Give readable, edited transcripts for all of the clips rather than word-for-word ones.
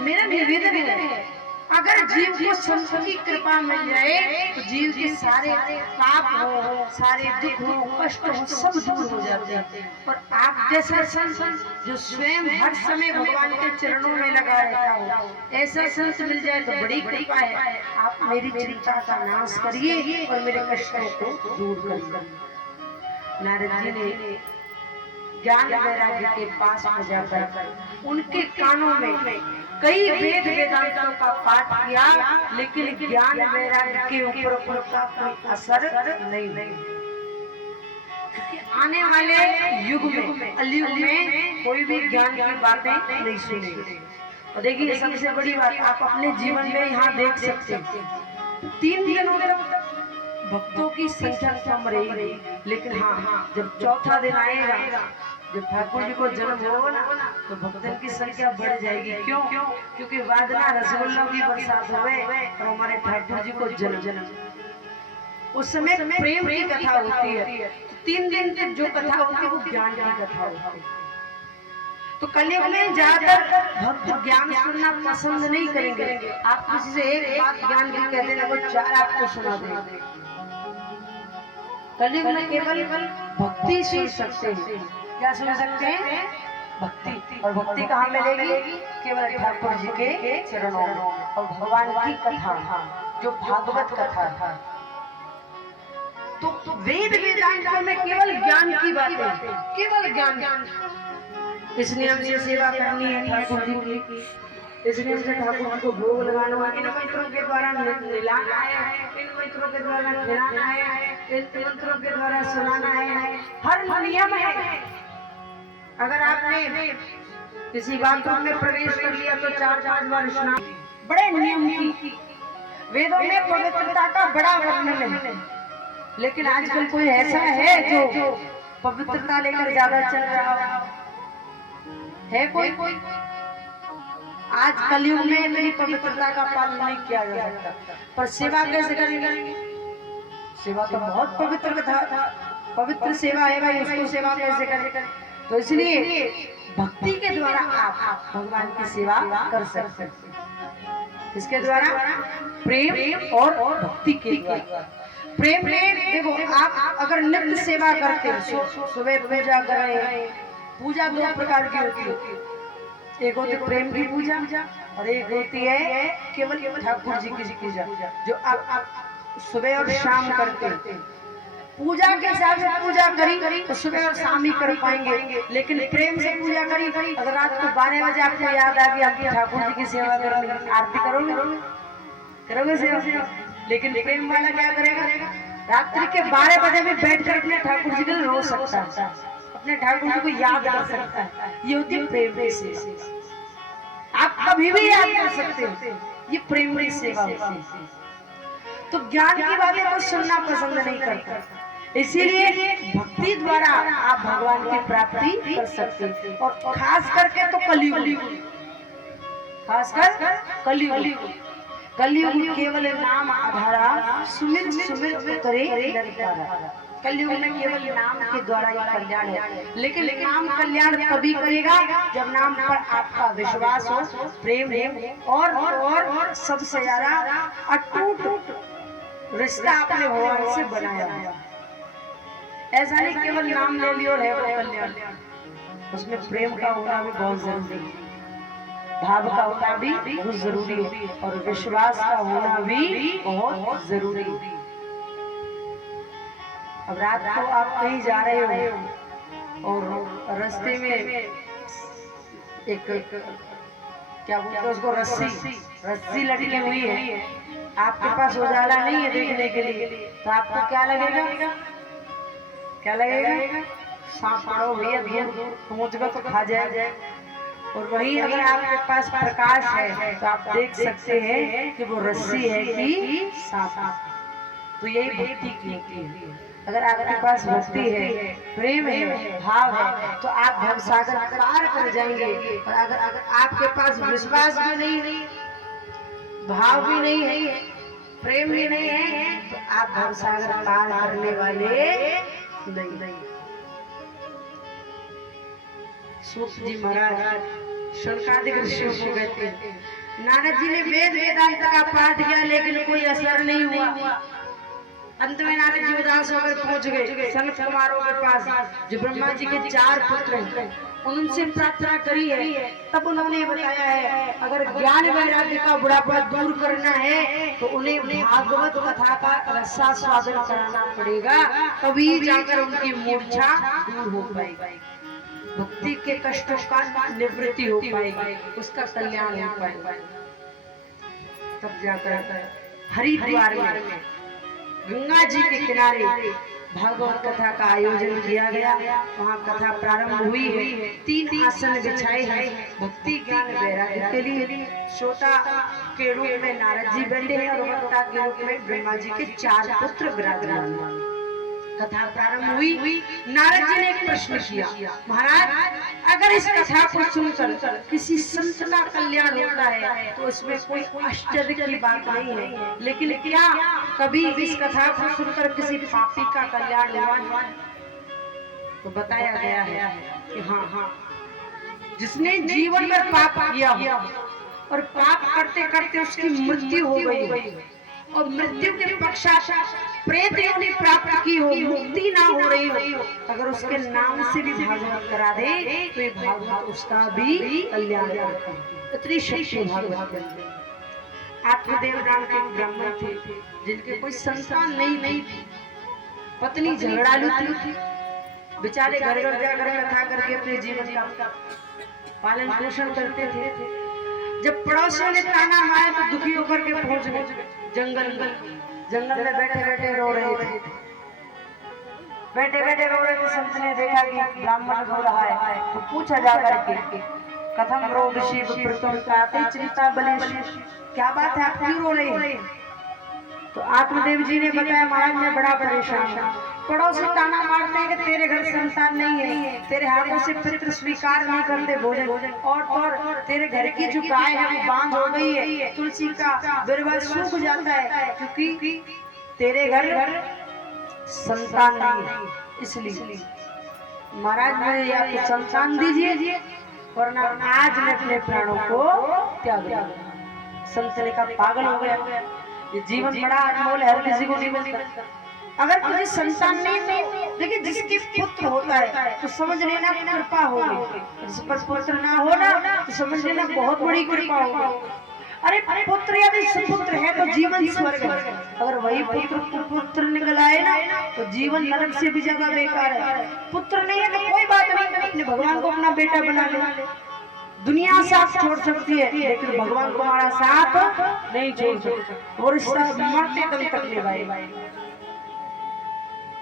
मेरा निवेदन है, अगर जीव को संत की कृपा मिल जाए तो जीव के सारे पाप हो, सारे दुख हो, कष्ट हो, सब दूर हो जाते हैं। और आप जैसा संत जो स्वयं हर समय भगवान के चरणों में लगा रहता हो, ऐसा संत मिल जाए तो बड़ी कृपा है। आप मेरी चिंता का नाश करिए और मेरे कष्टों को दूर करिए। नारद जी ने ज्ञान वैराग्य के पास में जाकर उनके कानों में कई वेद वेदांतों का पाठ किया, लेकिन ज्ञान वैराग्य के ऊपर उनका कोई असर नहीं। आने वाले युग में, कलयुग में कोई भी ज्ञान की बातें नहीं सुनेंगे। और देखिए सबसे बड़ी बात आप अपने जीवन में यहाँ देख सकते हैं, 3 दिनों तक भक्तों की संख्या कम रहेगी, लेकिन हाँ जब चौथा दिन आएगा, जब ठाकुर जी को जन्म होगा ना, तो भक्तों की संख्या बढ़ जाएगी। क्यों? क्योंकि वादना रसगुल्ला की बरसात हुए और हमारे ठाकुर जी को जन्म, उस समय प्रेम की कथा होती है। 3 दिन तक जो कथा होती है वो ज्ञान की कथा होती है। तो कलयुग में ज्यादातर भक्त ज्ञान सुनना पसंद नहीं करेंगे। आप किसी से एक बात ज्ञान की कहते हैं, वो 4 आपको सुना देंगे। कलयुग में केवल भक्ति सुन सकते हैं। क्या सुन सकते हैं? भक्ति। और भक्ति कहाँ मिलेगी? केवल ठाकुर जी के चरणों में और भगवान की कथा, जो भागवत कथा था। तो वेद वेदांतों में केवल ज्ञान की बातें, केवल ज्ञान। इस नियम से सेवा करनी है ठाकुर जी की, इस नियम से ठाकुर जी को भोग लगाना है, इन मंत्रों के द्वारा मिलाना है, इन मंत्रों के द्वारा खिलाना है, इन मंत्रों के द्वारा सुनाना है। हर नियम है। अगर आपने किसी बाथरूम में प्रवेश कर लिया तो 4-5 बार स्नान, बड़े नियम की। वेदों में पवित्रता का बड़ा वर्णन है, लेकिन आजकल कोई ऐसा है जो पवित्रता लेकर ज्यादा चल रहा है? कोई आज कलयुग में इतनी पवित्रता का पालन नहीं किया जा सकता। पर सेवा कैसे करेंगे? सेवा तो बहुत पवित्र था, पवित्र सेवा है भाई, उसको सेवा कैसे करें? तो इसलिए भक्ति के द्वारा आप भगवान की सेवा कर सकते हैं। इसके द्वारा प्रेम और भक्ति के द्वारा। प्रेम में देखो, आप अगर नित्य सेवा करते हैं, सुबह पूजा करें, पूजा 2 प्रकार की होती है। एक होती है प्रेम की पूजा और एक होती है केवल ठाकुर जी की पूजा, जो आप सुबह और शाम करते हैं। पूजा के हिसाब से पूजा करी तो सुबह और शाम ही कर पाएंगे, लेकिन प्रेम से पूजा करी, अगर रात को 12 बजे आपको याद आ गया कि ठाकुर जी की सेवा करनी, आरती करोगे सेवा। लेकिन प्रेम वाला क्या करेगा? रात्रि के 12 बजे भी बैठ कर अपने ठाकुर जी के लिए रो सकता है, अपने ठाकुर जी को याद कर सकता है। ये होती है प्रेम की सेवा। आप कभी भी याद कर सकते हो, ये प्रेम की सेवा होती है। तो ज्ञान की बातें को सुनना पसंद नहीं करता, इसीलिए भक्ति द्वारा आप भगवान की प्राप्ति कर सकते हैं। और खास करके तो कलयुग, खासकर कलयुग केवल नाम आधारा, सुमित करे नरकारा। कलयुग में केवल नाम के द्वारा ही कल्याण है, लेकिन नाम कल्याण तभी करेगा जब नाम पर आपका विश्वास हो, प्रेम हो और सबसे ज्यादा अटूट रिश्ता आपने भगवान से बनाया है। ऐसा नहीं केवल नाम ले लियो और है वो कल्याण, उसमें प्रेम का होना भी बहुत जरूरी है, भाव का होना भी बहुत जरूरी है, और विश्वास का होना भी बहुत जरूरी है। अब रात को आप कहीं जा रहे हो और रास्ते में एक क्या बोलते हैं उसको, रस्सी लटकी हुई है, आपके पास उजाला नहीं है देखने के लिए, तो आपको क्या लगेगा? सांप पड़ो भैया, दूर पहुंचगा तो खा जाए। और वही अगर आपके पास प्रकाश है तो आप देख सकते हैं कि वो रस्सी है कि सांप। तो यही भक्ति की होती है। अगर आपके पास भक्ति है, प्रेम है, भाव है, तो आप भवसागर पार कर जाएंगे। और अगर आपके पास विश्वास भी नहीं है, भाव भी नहीं है, प्रेम भी नहीं है, तो आप भवसागर पार करने वाले नहीं। सूत जी महाराज शौनकादिक ऋषियों को कहते हैं। नारद जी ने वेद वेदांत का पाठ किया लेकिन कोई असर नहीं हुआ। अंत में नारद जी उदास होकर पहुंच गए सनत कुमारों के पास, जो ब्रह्मा जी के 4 पुत्र हैं। उनसे प्रार्थना करी है, तब उन्होंने बताया है अगर ज्ञान वैराग्य का बुढ़ापा दूर करना है तो उन्हें भागवत कथा का रसास्वादन कराना पड़ेगा, तभी जाकर उनकी मूर्छा दूर हो पाएगी, भक्ति के कष्टों का निवृत्ति हो पाएगी, उसका कल्याण हो पाएगा। तब जाकर हरिद्वार में गंगा जी के किनारे भागवत कथा का आयोजन किया गया। वहाँ कथा प्रारंभ हुई है। 3 आसन बिछाए हैं भक्ति ज्ञान वैराग्य के लिए। श्रोता के रूप में नारद जी बैठे हैं और वक्ता के रूप में ब्रह्मा जी के 4 पुत्र विराजमान। कथा प्रारंभ हुई। नारद जी ने एक प्रश्न किया, महाराज अगर इस कथा को सुनकर किसी संत का कल्याण होता है तो इसमें कोई आश्चर्य की बात नहीं है, लेकिन क्या कभी इस कथा को सुनकर किसी पापी का कल्याण हुआ है? तो बताया गया है कि हाँ, जिसने जीवन में पाप किया और पाप करते करते उसकी मृत्यु हो गई और मृत्यु के पश्चात प्रेत योनि प्राप्त की हो, मुक्ति ना हो रही हो, अगर उसके नाम से भी भागवत करा दे तो ये भागवत उसका भी कल्याण करती है। इतनी शक्ति भागवत में। आत्मदेव नाम के ब्राह्मण थे जिनके कोई संतान नहीं थी, पत्नी झगड़ालू थी, बेचारे घर घर जाकर कथा करके अपने जीवन का पालन पोषण करते थे। जब पड़ोसियों ने ताना मारा तो दुखी होकर के पहुंच गए जंगल में बैठे बैठे रो रहे थे। संत ने देखा कि ब्राह्मण रो रहा है तो पूछा जाकर के कथम रोग शिव प्रतम काते चिंता बलेश, क्या बात है आप क्यों रो रहे हैं? तो आत्मदेव जी ने बताया महाराज मैं बड़ा परेशान हूँ, पड़ोसी ताना मारते हैं कि तेरे घर संतान नहीं है, तेरे हाथों से पितृ स्वीकार नहीं करते भोजन, और तेरे घर की जो गाय है वो बांझ हो गई है, तुलसी का बिरवा सूख जाता है क्योंकि तेरे घर संतान नहीं है। इसलिए महाराज मुझे आपको संतान दीजिए वरना आज मैं अपने प्राणों को त्याग दूंगा। संत ने कहा पागल हो गया, ये जीवन बड़ा अनमोल है, हर किसी को नहीं मिलता। अगर तुझे संतान नहीं तो देखिए जिसके पुत्र होता है तो समझ लेना कृपा होगी, जिस पर पुत्र ना हो ना तो समझ लेना बहुत बड़ी कृपा होगी। अरे पुत्र यदि सुपुत्र है तो जीवन स्वर्ग है, अगर वही पुत्र निकल आए ना तो जीवन नरक से भी ज्यादा बेकार है। पुत्र नहीं है तो कोई बात नहीं, अपने भगवान को अपना बेटा बना ले। दुनिया साथ छोड़ सकती है लेकिन भगवान को हमारा साथ नहीं छोड़ सकता, और रिश्ता मरते दम तक निभाएगा।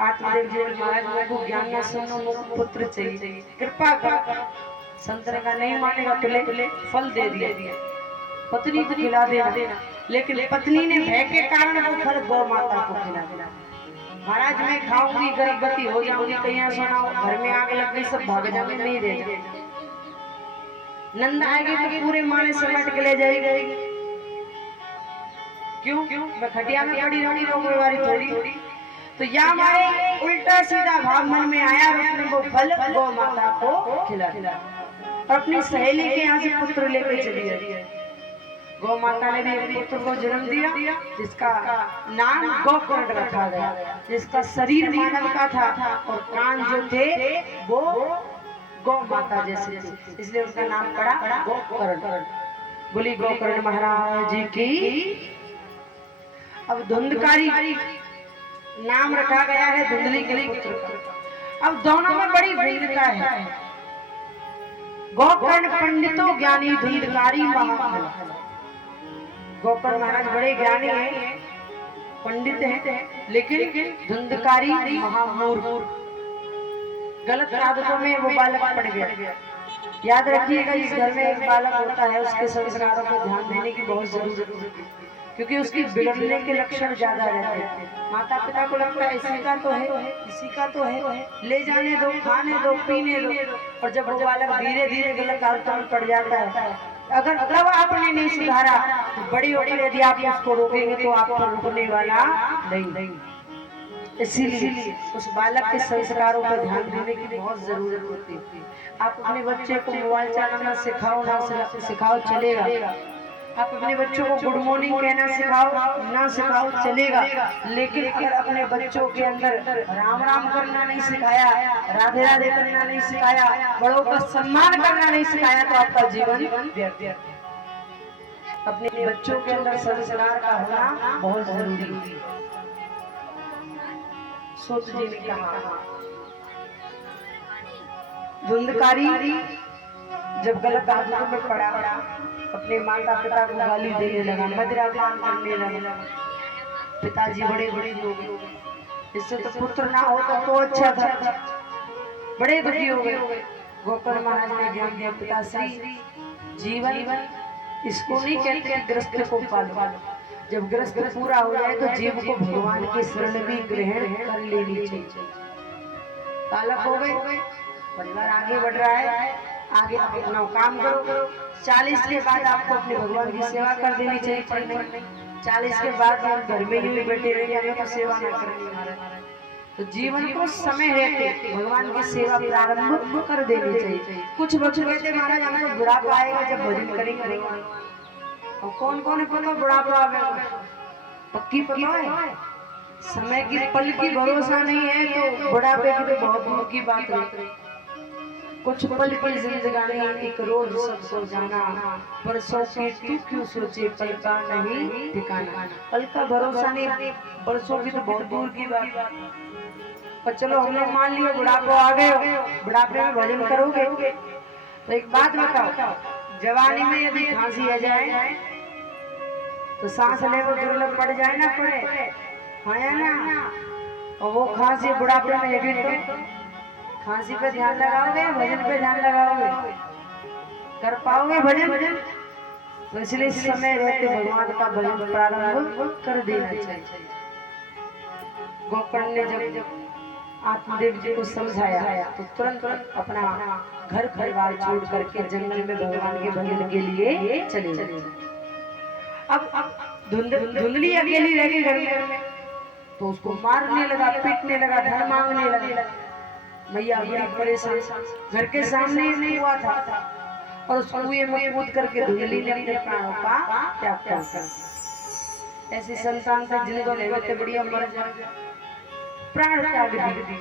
आत्मदेव जी महाराज को ज्ञान न सुनो पुत्र चाहिए, कृपा कर। संत ने कहा नहीं मानेगा पहले फल दे दिया, पत्नी को खिला देना, लेकिन पत्नी ने भय के कारण वो फल गौ माता को खिला दिया। महाराज मैं खाऊंगी गर्भवती हो जाऊंगी, कहीं सुनाओ घर में आग लग गई सब भाग जाएंगे, नहीं रह जाएंगे, नंद आएगी तो पूरे माने समेट के ले जाएगी। क्यों मैं खटिया में पड़ी रहनी रोकने वाली थोड़ी। तो या हमारे उल्टा सीधा भाव मन में आया और उसने वो फल गौ माता को खिला और अपनी सहेली के यहाँ से पुत्र लेकर चली गई। गौ माता ने भी एक पुत्र को जन्म दिया जिसका नाम गोकर्ण रखा गया, जिसका शरीर मानव का था और कान जो थे वो गौ माता जैसे थे, इसलिए उसका नाम पड़ा गोकर्ण। बोली गोकर्ण महाराज जी की। अब धुंधकारी नाम रखा गया है धुंधली के पुत्र का। अब दोनों में बड़ी भिन्नता है। गोकर्ण पंडितों ज्ञानी धुंधकारी महात्मा। गोकर्ण महाराज बड़े ज्ञानी हैं, पंडित हैं, लेकिन धुंधकारी महामूर्ख, गलत आदतों में वो बालक पड़ गया। याद रखिएगा जिस घर में एक बालक होता है उसके संस्कारों पर ध्यान देने की बहुत जरूरत है, क्योंकि उसकी बिगड़ने के लक्षण ज्यादा रहते हैं। माता पिता को लगता है इसी का तो है, इसी का तो है, ले जाने दो, खाने दो, पीने दो, और जब वो बालक धीरे धीरे गलत आदतों में पड़ जाता है, अगर तब आपने नहीं सुधारा तो बड़ी होकर यदि आप उसको रोकेंगे तो आपको रुकने वाला नहीं। इसीलिए उस बालक के संस्कारों पर ध्यान देने की बहुत जरूरत होती है। आप अपने बच्चे को मोबाइल चलाना सिखाओ ना सिखाओ चलेगा, आप अपने बच्चों को गुड मॉर्निंग कहना सिखाओ ना सिखाओ चलेगा, लेकिन अगर अपने बच्चों के अंदर राम राम करना नहीं सिखाया, राधे राधे करना नहीं सिखाया, बड़ों का सम्मान करना नहीं सिखाया, तो आपका जीवन व्यर्थ है। अपने बच्चों के अंदर संस्कार का होना बहुत जरूरी है। सूत जी ने कहा, धुंधकारी जब गलत आदतों में पड़ा, अपने माता पिता को गाली देने लगा, मदिरापान करने लगा, पिताजी बड़े बड़े लोग, इससे तो पुत्र ना हो तो अच्छा था, बड़े दुखी हो गए। गोकर्ण महाराज ने ज्ञान दिया, पिताश्री जीवन इसको नहीं कहते ग्रस्त को पालो, जब ग्रस्त पूरा हो जाए तो जीव को भगवान की शरण भी ग्रहण कर लेनी चाहिए। बालक हो गए, परिवार आगे बढ़ रहा है, आगे अपना काम करो। 40 के बाद आपको अपने भगवान की सेवा कर देनी चाहिए। 40 के बाद हम घर में ही बैठे रहेंगे, हमें तो सेवा ना करनी महाराज, तो जीवन को समय रहते भगवान की सेवा प्रारंभ कर देनी चाहिए। कुछ बच्चे कहते महाराज हमें तो बुढ़ापा आएगा जब भजन करेंगे, और कौन कौन पता बुढ़ापा आएगा, पक्की पता है समय की पल की भरोसा नहीं है, तो बुढ़ापे की तो बहुत दूर की बात है। कुछ पल की जिंदगानी एक रोज सबको जाना, बरसों की तू क्यों सोचे पल का नहीं ठिकाना। पल का भरोसा नहीं, बरसों की तो बहुत दूर की बात। पर चलो हम लोग मान लियो बुढ़ापा आ गए, बुढ़ापे में भजन करोगे, तो एक बात बताओ, जवानी में यदि खांसी आ जाए तो सांस ले वो दुर्लभ पड़ जाए ना पड़े, है ना, और वो खांसी बुढ़ापे में यदि तो खांसी पे ध्यान लगाओगे, भजन पे ध्यान लगाओगे, कर पाओगे भजन? तो इसलिए समय रहते भगवान का भजन प्रारंभ कर देना चाहिए। गोकर्ण ने जब आत्मदेव जी को समझाया तो तुरंत अपना घर परिवार छोड़ करके जंगल में भगवान के भजन के लिए चले गए। अब धुंधली अकेली रह गई घर में, तो उसको मारने लगा, पीटने लगा, धन मांगने लगा। मैया बड़ी परेशान, घर के सामने नहीं हुआ था, और उस कुएं में कूद करके धुंधली ने अपने प्राणों का त्याग कर दिया। ऐसे संतान से जिंदगी लेते बढ़िया मर जाए, प्राण त्याग दी।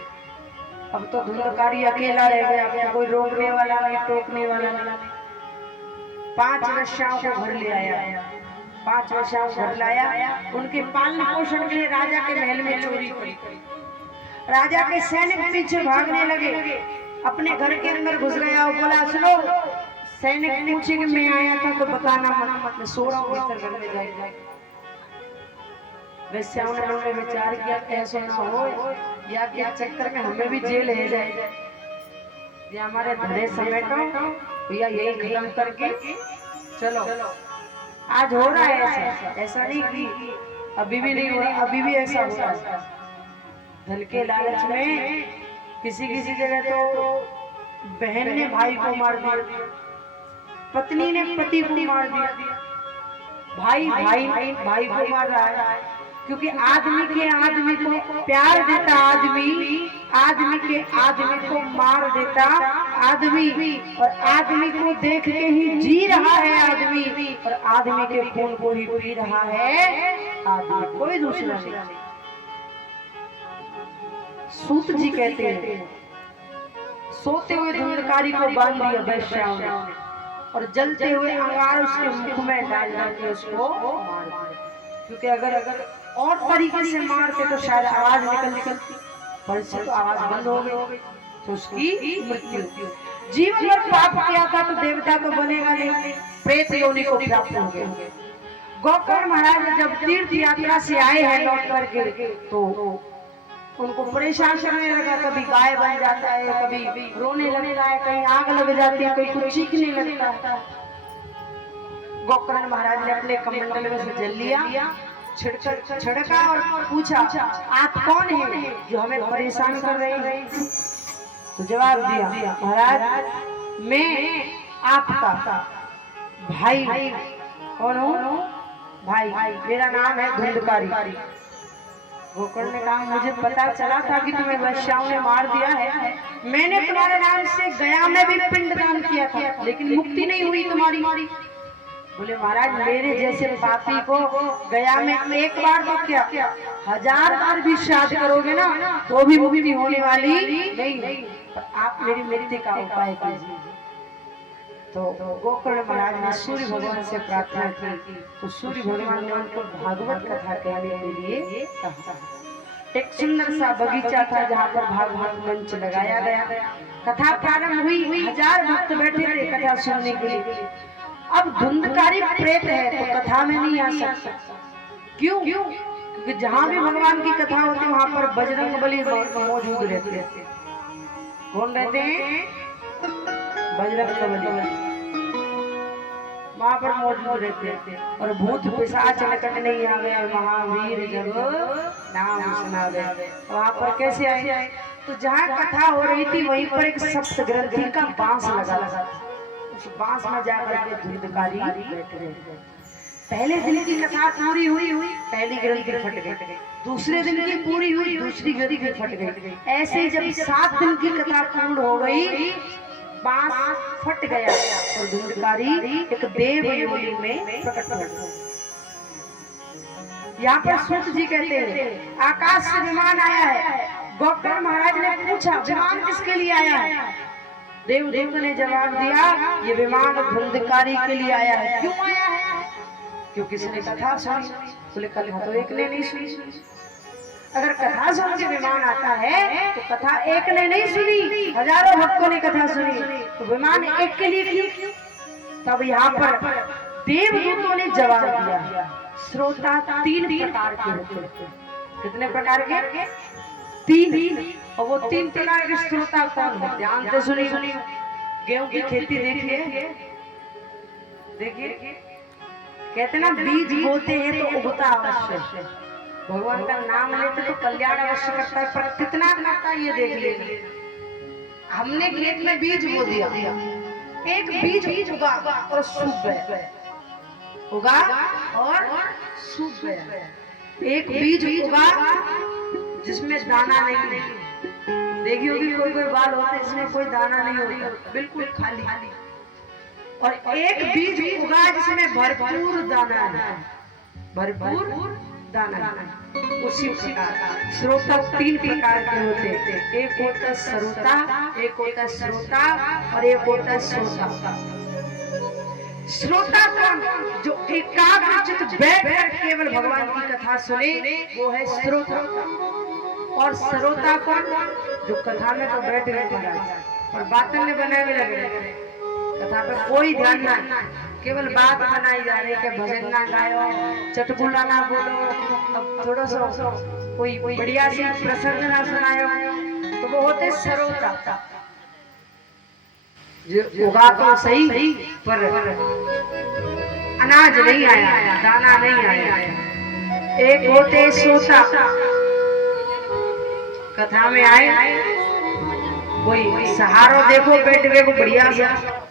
अब तो धुंधकारी अकेला रह गया, अब कोई रोकने वाला नहीं, टोकने वाला नहीं। 5 वेश्याओं को घर ले आया, 5 वेश्याओं को घर लाया, उनके पालन पोषण के लिए राजा के महल में चोरी करी। राजा के सैनिक पीछे भागने लगे, अपने घर के अंदर घुस गया और बोला सुनो, सैनिक पूछे कि मैं आया था तो बताना मत, मैं सो रहा हूँ घर में जाए। वेश्याओं ने विचार किया ऐसा ना हो या के चक्कर में हमें भी जेल है जाए, या हमारे धरे समेटो या यही खत्म करके चलो। आज हो रहा है ऐसा नहीं कि अभी भी नहीं हो रहा, अभी भी ऐसा हो रहा है। धन के लालच में किसी जगह तो बहन ने भाई को मार दिया, पत्नी ने पति को मार दिया, भाई को मार रहा है, क्योंकि आदमी को प्यार देता आदमी को मार देता आदमी, और आदमी को देख के ही जी रहा है आदमी, और आदमी के खून को ही पी रहा है आदमी, कोई दूसरा नहीं। सूत जी कहते हैं सोते हुए धुंधकारी को बांध दिया वैश्याओं ने, और जलते हुए अंगार उसके मुख में डाल के उसको मार दिया। क्योंकि अगर और तरीके से मारते तो शायद आवाज निकलती, पर इससे तो आवाज बंद हो गई, तो उसकी मृत्यु। जीवन भर पाप किया था तो देवता तो बनेगा नहीं, प्रेत योनि को प्राप्त हो गया। गोकर्ण महाराज जब तीर्थ यात्रा से आए हैं लौट करके, तो उनको परेशान करने लगा, कभी गाय बन जाता है, कभी रोने लगता है, कहीं आग लग जाती है, कहीं कुछ चीखने लगता है। गोकर्ण महाराज ने अपने कमंडल में से जल लिया, छिड़का और पूछा आप कौन है जो हमें परेशान कर रहे हैं? तो जवाब दिया महाराज मैं आपका भाई। कौन हूँ? भाई, मेरा नाम है धुंधकारी। गोकर्ण ने कहा मुझे पता चला था कि तुम्हें वैश्याओं ने मार दिया है, मैंने तुम्हारे नाम से गया में भी पिंडदान किया था, लेकिन मुक्ति नहीं हुई तुम्हारी। बोले महाराज मेरे जैसे पापी को गया में एक बार तो क्या 1000 बार भी श्राद्ध करोगे ना तो भी मुक्ति होने वाली नहीं। आप मेरी मृत्यु का उपाय कीजिए। तो गोकर्ण महाराज ने सूर्य भगवान से प्रार्थना की, तो सूर्य भगवान ने उनको भागवत कथा कहने के लिए कहा। एक सुंदर सा बगीचा था जहाँ पर भागवत मंच लगाया गया। कथा प्रारंभ हुई, 1000 भक्त बैठे थे कथा सुनने के लिए। अब धुंधकारी प्रेत है तो कथा में नहीं आ सकता। क्यों? क्योंकि जहाँ भी भगवान की कथा होती वहाँ पर बजरंग बली मौजूद रहते हैं। कौन रहते हैं? बजरंग बली वहाँ पर मौजूद रहते थे। और भूत पिशाच निकट नहीं आवे, महावीर जब नाम सुनावे। वहाँ पर कैसे आए? तो जहाँ कथा हो रही थी वहीं पर एक सप्त ग्रंथि का बांस लगा था। उस बांस में जाकर के धुंधकारी बैठ गए। पहले दिन की कथा पूरी हुई, पहली ग्रंथि फट गई। दूसरे दिन की पूरी हुई, दूसरी ग्रंथि फट गई। ऐसे ही जब 7 दिन की कथा पूर्ण हो गई, बांस फट गया और धुंधकारी एक देव योनि में प्रकट हो गया। यहाँ पर सूत जी कहते हैं आकाश से विमान आया है। गोकर्ण महाराज ने पूछा विमान किसके लिए आया है? देवदूत ने जवाब दिया ये विमान धुंधकारी के लिए आया है। क्यों आया है? क्योंकि इसने कथा सुनी। बोले कथा तो एक ने नहीं सुनी। अगर कथा सुन के विमान आता है तो कथा एक ने नहीं सुनी, हजारों भक्तों ने कथा सुनी, तो विमान एक के लिए क्यों? तब यहाँ पर देवदूतों ने जवाब दिया श्रोता 3 प्रकार के होते हैं। कितने प्रकार के? 3। और वो 3 प्रकार के श्रोता कौन है? ध्यान से सुनिए। गेहूं की खेती देखिए कहते ना बीज बोते हैं तो उगता अवश्य है। भगवान का नाम लेते तो कल्याण अवश्य करता है, पर कितना करता है ये देख लीजिए। हमने खेत में बीज बो दिया, एक बीज उगा और सूख गया, उगा और सूख गया। एक बीज उगा जिसमें दाना नहीं। देखी होगी कोई बाल होते जिसमें कोई दाना नहीं होता, बिल्कुल खाली। और एक बीज उगा जिसमें भरपूर दाना है, भरपूर दाना। उसी प्रकार श्रोता 3 प्रकार के होते हैं। एक होता श्रोता, एक होता श्रोता और एक होता श्रोता। श्रोता कौन? जो एकाग्रचित्त बैठकर केवल भगवान की कथा सुने वो है श्रोता। और श्रोता कौन? जो कथा में तो बैठ गए महाराज और बातें बनाए हुए लगे, कथा पर कोई ध्यान ना, केवल बात बनाई जा रही है। भजन ना गायो, चटकुला ना बोलो, अब थोड़ा सा कोई बढ़िया सी प्रसंग ना सुनायो, तो वो होते श्रोता। जो उगा तो सही पर अनाज नहीं आया, दाना नहीं आया। एक होते श्रोता, कथा में आए कोई सहारो देखो बैठ गए को बढ़िया सा